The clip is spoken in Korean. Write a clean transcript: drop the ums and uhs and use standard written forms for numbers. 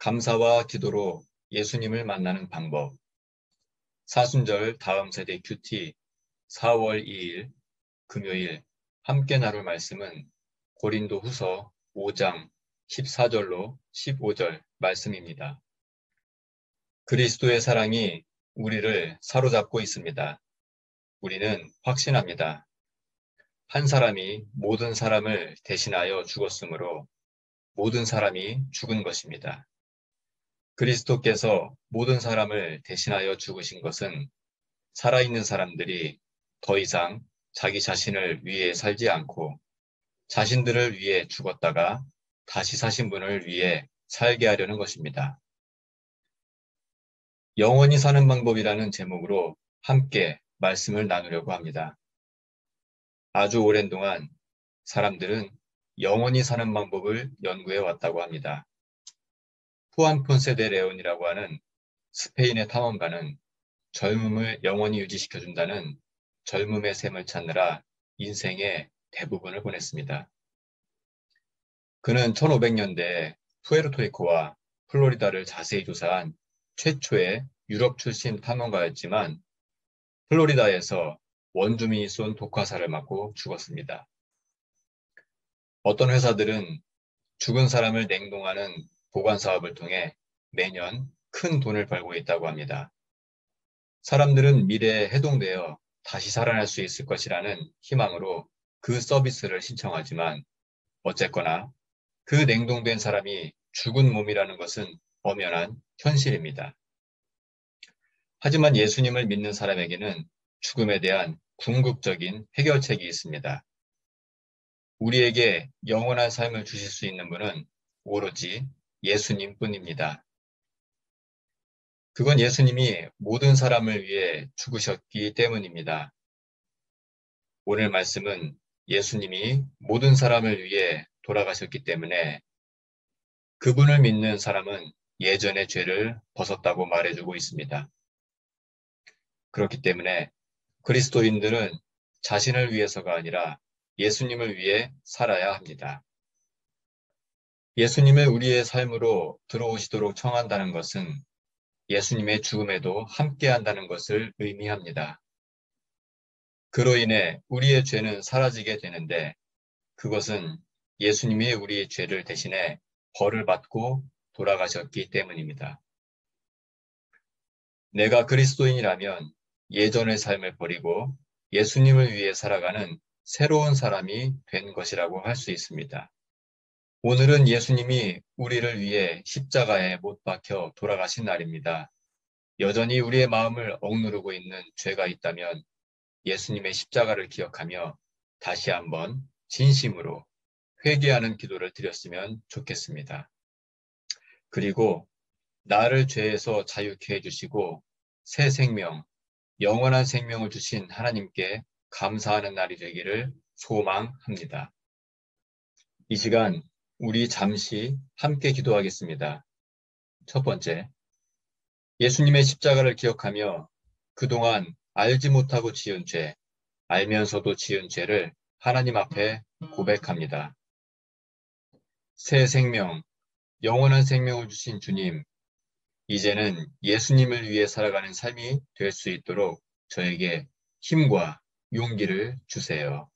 감사와 기도로 예수님을 만나는 방법. 사순절 다음 세대 큐티 4월 2일 금요일 함께 나눌 말씀은 고린도 후서 5장 14절로 15절 말씀입니다. 그리스도의 사랑이 우리를 사로잡고 있습니다. 우리는 확신합니다. 한 사람이 모든 사람을 대신하여 죽었으므로 모든 사람이 죽은 것입니다. 그리스도께서 모든 사람을 대신하여 죽으신 것은 살아있는 사람들이 더 이상 자기 자신을 위해 살지 않고 자신들을 위해 죽었다가 다시 사신 분을 위해 살게 하려는 것입니다. 영원히 사는 방법이라는 제목으로 함께 말씀을 나누려고 합니다. 아주 오랜 동안 사람들은 영원히 사는 방법을 연구해 왔다고 합니다. 후안 폰세 데 레온이라고 하는 스페인의 탐험가는 젊음을 영원히 유지시켜준다는 젊음의 샘을 찾느라 인생의 대부분을 보냈습니다. 그는 1500년대에 푸에르토리코와 플로리다를 자세히 조사한 최초의 유럽 출신 탐험가였지만 플로리다에서 원주민이 쏜 독화살을 맞고 죽었습니다. 어떤 회사들은 죽은 사람을 냉동하는 보관 사업을 통해 매년 큰 돈을 벌고 있다고 합니다. 사람들은 미래에 해동되어 다시 살아날 수 있을 것이라는 희망으로 그 서비스를 신청하지만 어쨌거나 그 냉동된 사람이 죽은 몸이라는 것은 엄연한 현실입니다. 하지만 예수님을 믿는 사람에게는 죽음에 대한 궁극적인 해결책이 있습니다. 우리에게 영원한 삶을 주실 수 있는 분은 오로지 예수님 뿐입니다. 그건 예수님이 모든 사람을 위해 죽으셨기 때문입니다. 오늘 말씀은 예수님이 모든 사람을 위해 돌아가셨기 때문에 그분을 믿는 사람은 예전의 죄를 벗었다고 말해주고 있습니다. 그렇기 때문에 그리스도인들은 자신을 위해서가 아니라 예수님을 위해 살아야 합니다. 예수님을 우리의 삶으로 들어오시도록 청한다는 것은 예수님의 죽음에도 함께한다는 것을 의미합니다. 그로 인해 우리의 죄는 사라지게 되는데 그것은 예수님이 우리의 죄를 대신해 벌을 받고 돌아가셨기 때문입니다. 내가 그리스도인이라면 예전의 삶을 버리고 예수님을 위해 살아가는 새로운 사람이 된 것이라고 할 수 있습니다. 오늘은 예수님이 우리를 위해 십자가에 못 박혀 돌아가신 날입니다. 여전히 우리의 마음을 억누르고 있는 죄가 있다면 예수님의 십자가를 기억하며 다시 한번 진심으로 회개하는 기도를 드렸으면 좋겠습니다. 그리고 나를 죄에서 자유케 해주시고 새 생명, 영원한 생명을 주신 하나님께 감사하는 날이 되기를 소망합니다. 이 시간 우리 잠시 함께 기도하겠습니다. 첫 번째, 예수님의 십자가를 기억하며 그동안 알지 못하고 지은 죄, 알면서도 지은 죄를 하나님 앞에 고백합니다. 새 생명, 영원한 생명을 주신 주님, 이제는 예수님을 위해 살아가는 삶이 될 수 있도록 저에게 힘과 용기를 주세요.